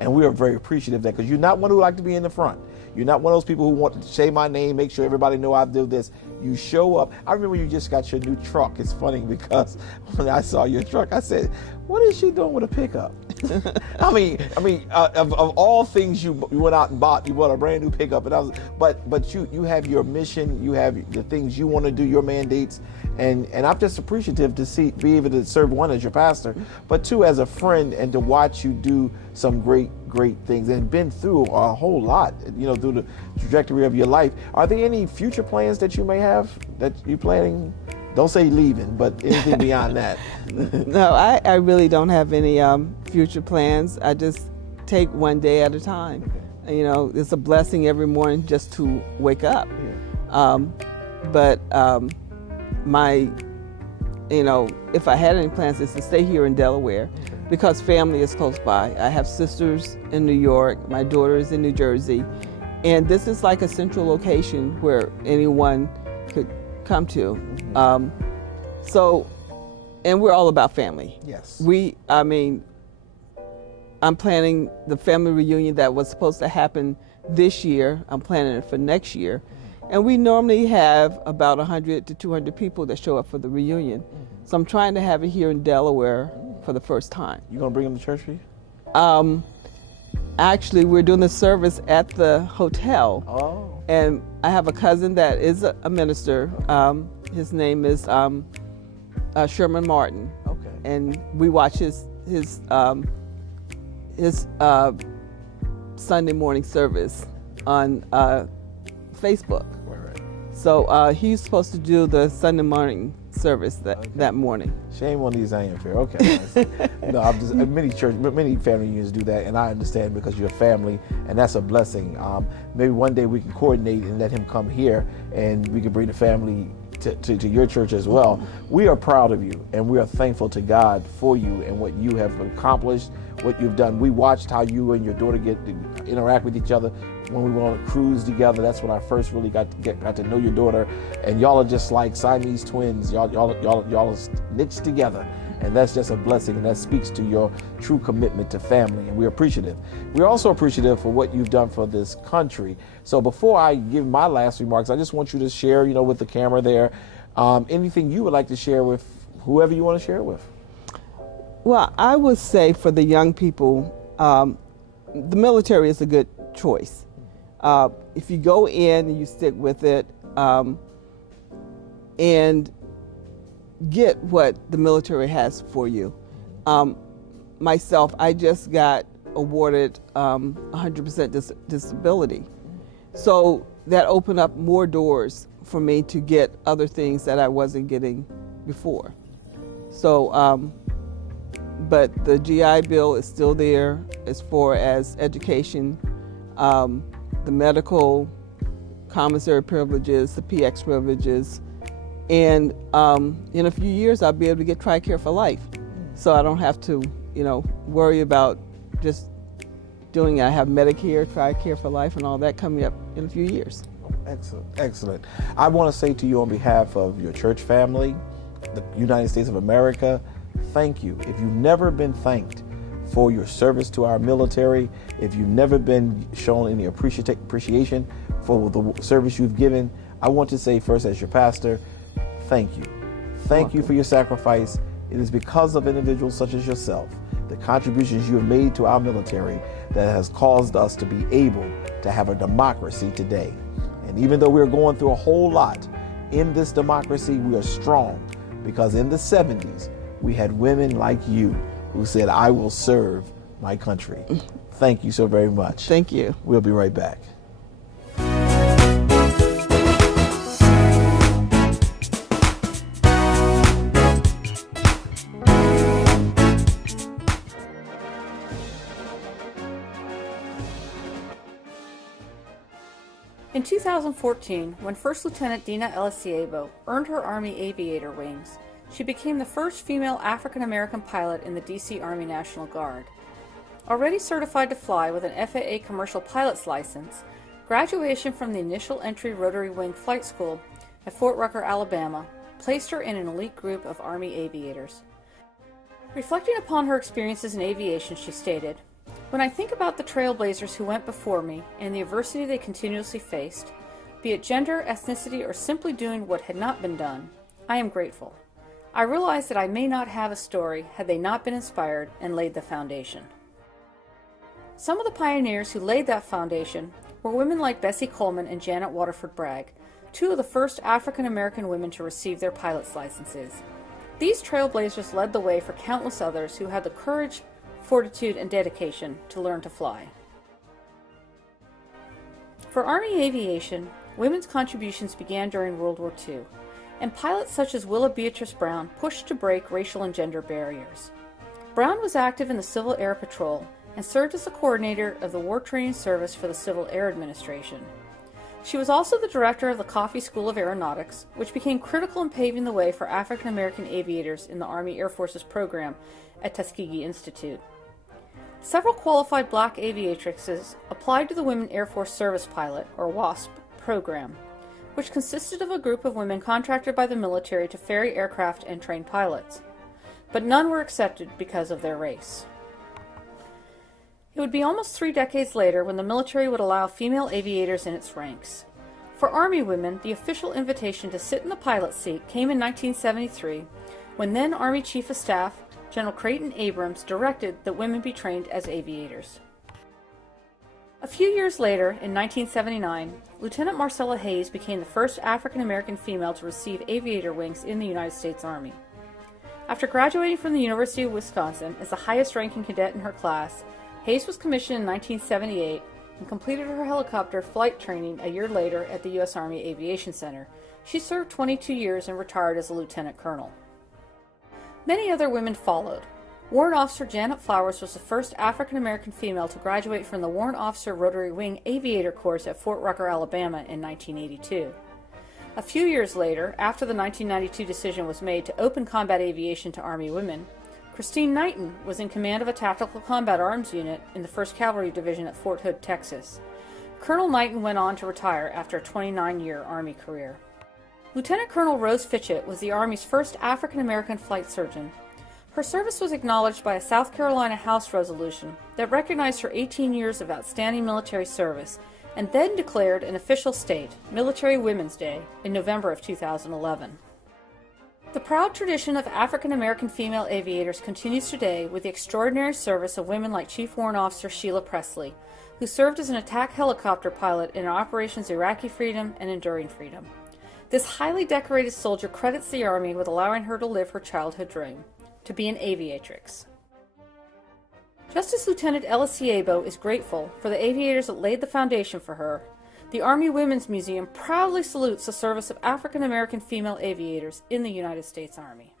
And we are very appreciative of that, because you're not one who like to be in the front. You're not one of those people who want to say my name, make sure everybody know I do this. You show up. I remember you just got your new truck. It's funny because when I saw your truck, I said, what is she doing with a pickup? I mean, of all things you went out and bought, you bought a brand new pickup. And but you have your mission, you have the things you want to do, your mandates, and I'm just appreciative to be able to serve, one, as your pastor, but 2, as a friend, and to watch you do some great things and been through a whole lot, through the trajectory of your life. Are there any future plans that you may have that you're planning? Don't say leaving, but anything beyond that? No, I really don't have any future plans. I just take one day at a time. Okay. It's a blessing every morning just to wake up. Yeah. But if I had any plans, is to stay here in Delaware. Okay. Because family is close by. I have sisters in New York, my daughter is in New Jersey, and this is like a central location where anyone could come to. And we're all about family. Yes. I'm planning the family reunion that was supposed to happen this year. I'm planning it for next year. And we normally have about 100 to 200 people that show up for the reunion. So I'm trying to have it here in Delaware for the first time. You gonna bring them to church for you? Actually, we're doing the service at the hotel. Oh. And I have a cousin that is a minister. His name is Sherman Martin. Okay. And we watch his Sunday morning service on Facebook. Right. So he's supposed to do the Sunday morning service that morning. Shame on these Zion Fair. Okay. No, many family unions do that, and I understand because you're a family, and that's a blessing. Maybe one day we can coordinate and let him come here, and we can bring the family to your church as well. We are proud of you, and we are thankful to God for you and what you have accomplished, what you've done. We watched how you and your daughter get to interact with each other when we went on a cruise together. That's when I first really got to know your daughter, and y'all are just like Siamese twins. Y'all are knitted together, and that's just a blessing, and that speaks to your true commitment to family, and we're appreciative. We're also appreciative for what you've done for this country. So before I give my last remarks, I just want you to share, with the camera there, anything you would like to share with whoever you want to share it with. Well, I would say for the young people, the military is a good choice. If you go in and you stick with it, and get what the military has for you. Myself, I just got awarded 100% disability. So that opened up more doors for me to get other things that I wasn't getting before. So, but the GI Bill is still there as far as education, the medical commissary privileges, the PX privileges, and in a few years I'll be able to get TRICARE for life. So I don't have to, worry about just doing it. I have Medicare, TRICARE for life, and all that coming up in a few years. Excellent. I want to say to you on behalf of your church family, the United States of America, thank you. If you've never been thanked for your service to our military. If you've never been shown any appreciation for the service you've given, I want to say first, as your pastor, thank you. Thank you for your sacrifice. It is because of individuals such as yourself, the contributions you have made to our military, that has caused us to be able to have a democracy today. And even though we're going through a whole lot in this democracy, we are strong, because in the 70s, we had women like you who said, I will serve my country. Thank you so very much. Thank you. We'll be right back. In 2014, when First Lieutenant Dina Elisiebo earned her Army Aviator wings, she became the first female African-American pilot in the D.C. Army National Guard. Already certified to fly with an FAA commercial pilot's license, graduation from the initial entry rotary wing flight school at Fort Rucker, Alabama, placed her in an elite group of Army aviators. Reflecting upon her experiences in aviation, she stated, "When I think about the trailblazers who went before me and the adversity they continuously faced, be it gender, ethnicity, or simply doing what had not been done, I am grateful. I realize that I may not have a story had they not been inspired and laid the foundation." Some of the pioneers who laid that foundation were women like Bessie Coleman and Janet Waterford Bragg, two of the first African American women to receive their pilot's licenses. These trailblazers led the way for countless others who had the courage, fortitude, and dedication to learn to fly. For Army aviation, women's contributions began during World War II, and pilots such as Willa Beatrice Brown pushed to break racial and gender barriers. Brown was active in the Civil Air Patrol and served as the coordinator of the War Training Service for the Civil Air Administration. She was also the director of the Coffey School of Aeronautics, which became critical in paving the way for African American aviators in the Army Air Force's program at Tuskegee Institute. Several qualified black aviatrixes applied to the Women Air Force Service Pilot, or WASP, program, which consisted of a group of women contracted by the military to ferry aircraft and train pilots. But none were accepted because of their race. It would be almost 3 decades later when the military would allow female aviators in its ranks. For Army women, the official invitation to sit in the pilot seat came in 1973, when then Army Chief of Staff General Creighton Abrams directed that women be trained as aviators. A few years later, in 1979, Lieutenant Marcella Hayes became the first African American female to receive aviator wings in the United States Army. After graduating from the University of Wisconsin as the highest-ranking cadet in her class, Hayes was commissioned in 1978 and completed her helicopter flight training a year later at the U.S. Army Aviation Center. She served 22 years and retired as a lieutenant colonel. Many other women followed. Warrant Officer Janet Flowers was the first African American female to graduate from the Warrant Officer Rotary Wing Aviator course at Fort Rucker, Alabama in 1982. A few years later, after the 1992 decision was made to open combat aviation to Army women, Christine Knighton was in command of a tactical combat arms unit in the 1st Cavalry Division at Fort Hood, Texas. Colonel Knighton went on to retire after a 29-year Army career. Lieutenant Colonel Rose Fitchett was the Army's first African-American flight surgeon. Her service was acknowledged by a South Carolina House resolution that recognized her 18 years of outstanding military service and then declared an official state, Military Women's Day, in November of 2011. The proud tradition of African-American female aviators continues today with the extraordinary service of women like Chief Warrant Officer Sheila Presley, who served as an attack helicopter pilot in Operations Iraqi Freedom and Enduring Freedom. This highly decorated soldier credits the Army with allowing her to live her childhood dream, to be an aviatrix. Just as Lieutenant Elisiebo is grateful for the aviators that laid the foundation for her, the Army Women's Museum proudly salutes the service of African American female aviators in the United States Army.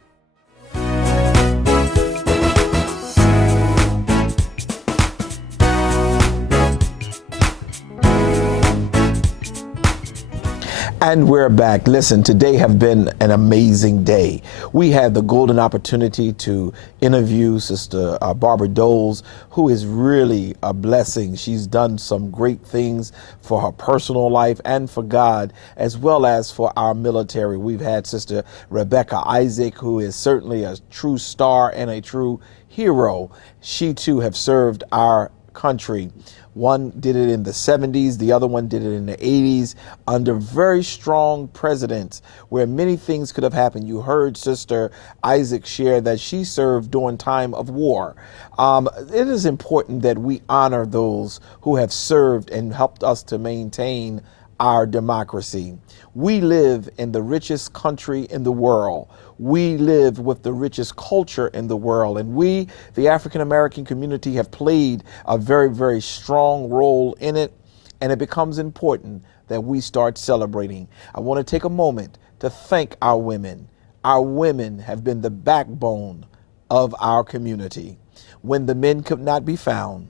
And we're back. Listen, today have been an amazing day. We had the golden opportunity to interview Sister Barbara Doles, who is really a blessing. She's done some great things for her personal life and for God, as well as for our military. We've had Sister Rebecca Isaac, who is certainly a true star and a true hero. She too have served our country. One did it in the 70s, the other one did it in the 80s under very strong presidents where many things could have happened. You heard Sister Isaac share that she served during time of war. It is important that we honor those who have served and helped us to maintain our democracy. We live in the richest country in the world. We live with the richest culture in the world. And we, the African American community, have played a very, very strong role in it. And it becomes important that we start celebrating. I want to take a moment to thank our women. Our women have been the backbone of our community. When the men could not be found,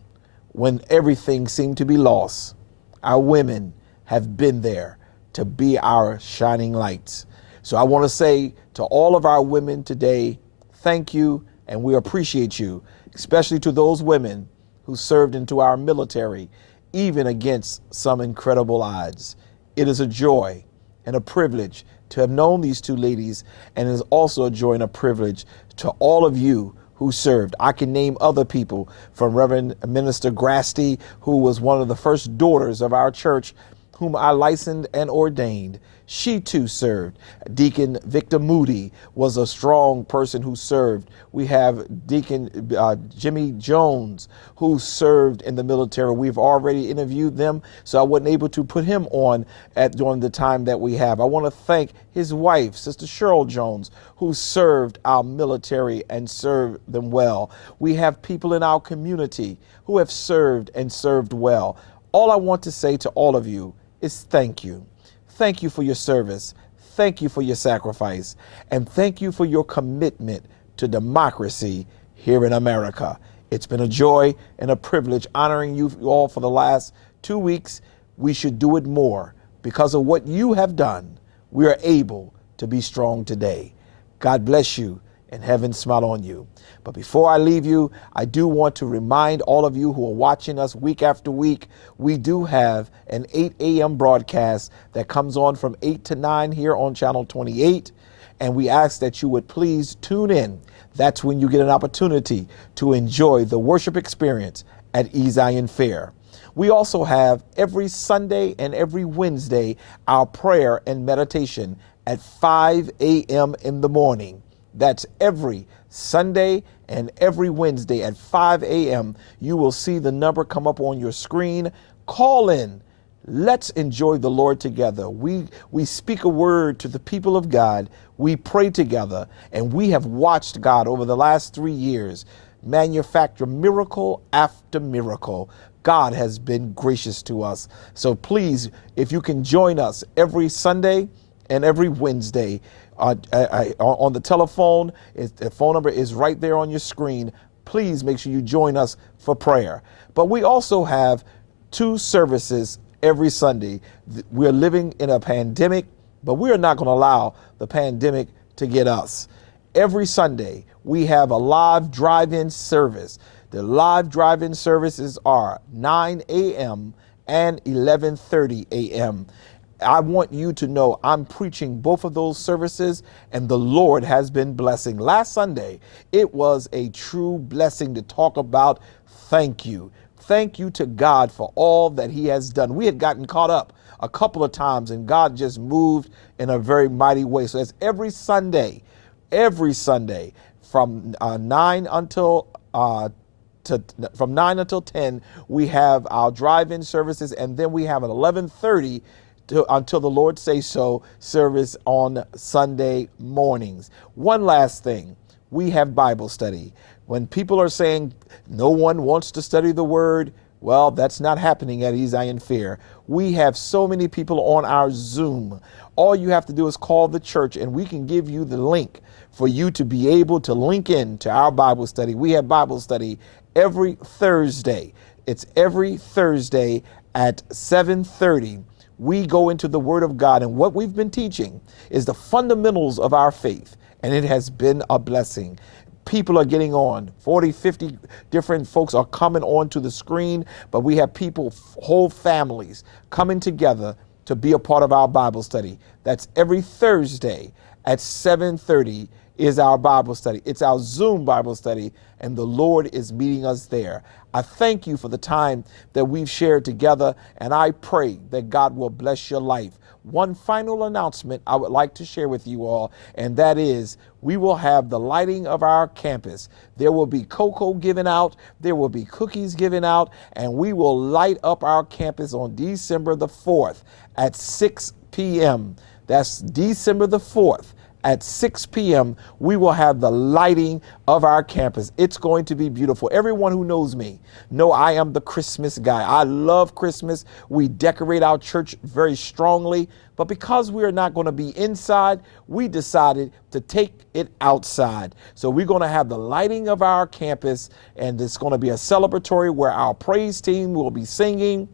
when everything seemed to be lost, our women have been there to be our shining lights. So I want to say to all of our women today, thank you, and we appreciate you, especially to those women who served into our military, even against some incredible odds. It is a joy and a privilege to have known these two ladies, and it is also a joy and a privilege to all of you who served. I can name other people, from Reverend Minister Grasty, who was one of the first daughters of our church, whom I licensed and ordained. She too served. Deacon Victor Moody was a strong person who served. We have Deacon Jimmy Jones, who served in the military. We've already interviewed them, so I wasn't able to put him on during the time that we have. I want to thank his wife, Sister Cheryl Jones, who served our military and served them well. We have people in our community who have served and served well. All I want to say to all of you is thank you. Thank you for your service. Thank you for your sacrifice. And thank you for your commitment to democracy here in America. It's been a joy and a privilege honoring you all for the last 2 weeks. We should do it more. Because of what you have done, we are able to be strong today. God bless you and heaven smile on you. But before I leave you, I do want to remind all of you who are watching us week after week, we do have an 8 a.m. broadcast that comes on from 8 to 9 here on Channel 28. And we ask that you would please tune in. That's when you get an opportunity to enjoy the worship experience at E. Zion Fair. We also have every Sunday and every Wednesday our prayer and meditation at 5 a.m. in the morning. That's every Sunday and every Wednesday at 5 a.m. You will see the number come up on your screen. Call in. Let's enjoy the Lord together. We speak a word to the people of God. We pray together, and we have watched God over the last 3 years manufacture miracle after miracle. God has been gracious to us. So please, if you can join us every Sunday and every Wednesday, on the telephone, the phone number is right there on your screen. Please make sure you join us for prayer. But we also have 2 services every Sunday. We're living in a pandemic, but we are not going to allow the pandemic to get us. Every Sunday, we have a live drive-in service. The live drive-in services are 9 a.m. and 11:30 a.m. I want you to know I'm preaching both of those services, and the Lord has been blessing. Last Sunday, it was a true blessing to talk about thank you. Thank you to God for all that he has done. We had gotten caught up a couple of times, and God just moved in a very mighty way. So that's every Sunday from 9 until 10, we have our drive-in services, and then we have an 11:30 until the Lord say so service on Sunday mornings. One last thing, we have Bible study. When people are saying no one wants to study the word, well, that's not happening at E. Zion Fair. We have so many people on our Zoom. All you have to do is call the church, and we can give you the link for you to be able to link in to our Bible study. We have Bible study every Thursday. It's every Thursday at 7:30. we go into the Word of God, and what we've been teaching is the fundamentals of our faith, and it has been a blessing. People are getting on. 40, 50 different folks are coming onto the screen, but we have people, whole families, coming together to be a part of our Bible study. That's every Thursday at 7:30 is our Bible study. It's our Zoom Bible study, and the Lord is meeting us there. I thank you for the time that we've shared together, and I pray that God will bless your life. One final announcement I would like to share with you all, and that is we will have the lighting of our campus. There will be cocoa given out, there will be cookies given out, and we will light up our campus on December the 4th at 6 p.m. That's December the 4th. At 6 p.m., we will have the lighting of our campus. It's going to be beautiful. Everyone who knows me know I am the Christmas guy. I love Christmas. We decorate our church very strongly. But because we are not going to be inside, we decided to take it outside. So we're going to have the lighting of our campus, and it's going to be a celebratory where our praise team will be singing.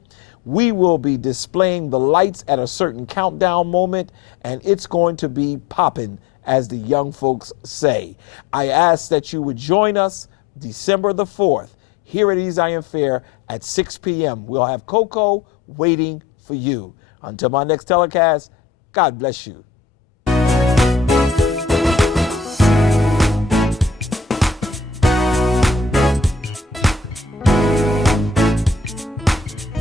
We will be displaying the lights at a certain countdown moment, and it's going to be popping, as the young folks say. I ask that you would join us December the 4th here at East Zion Fair at 6 p.m. We'll have cocoa waiting for you. Until my next telecast, God bless you.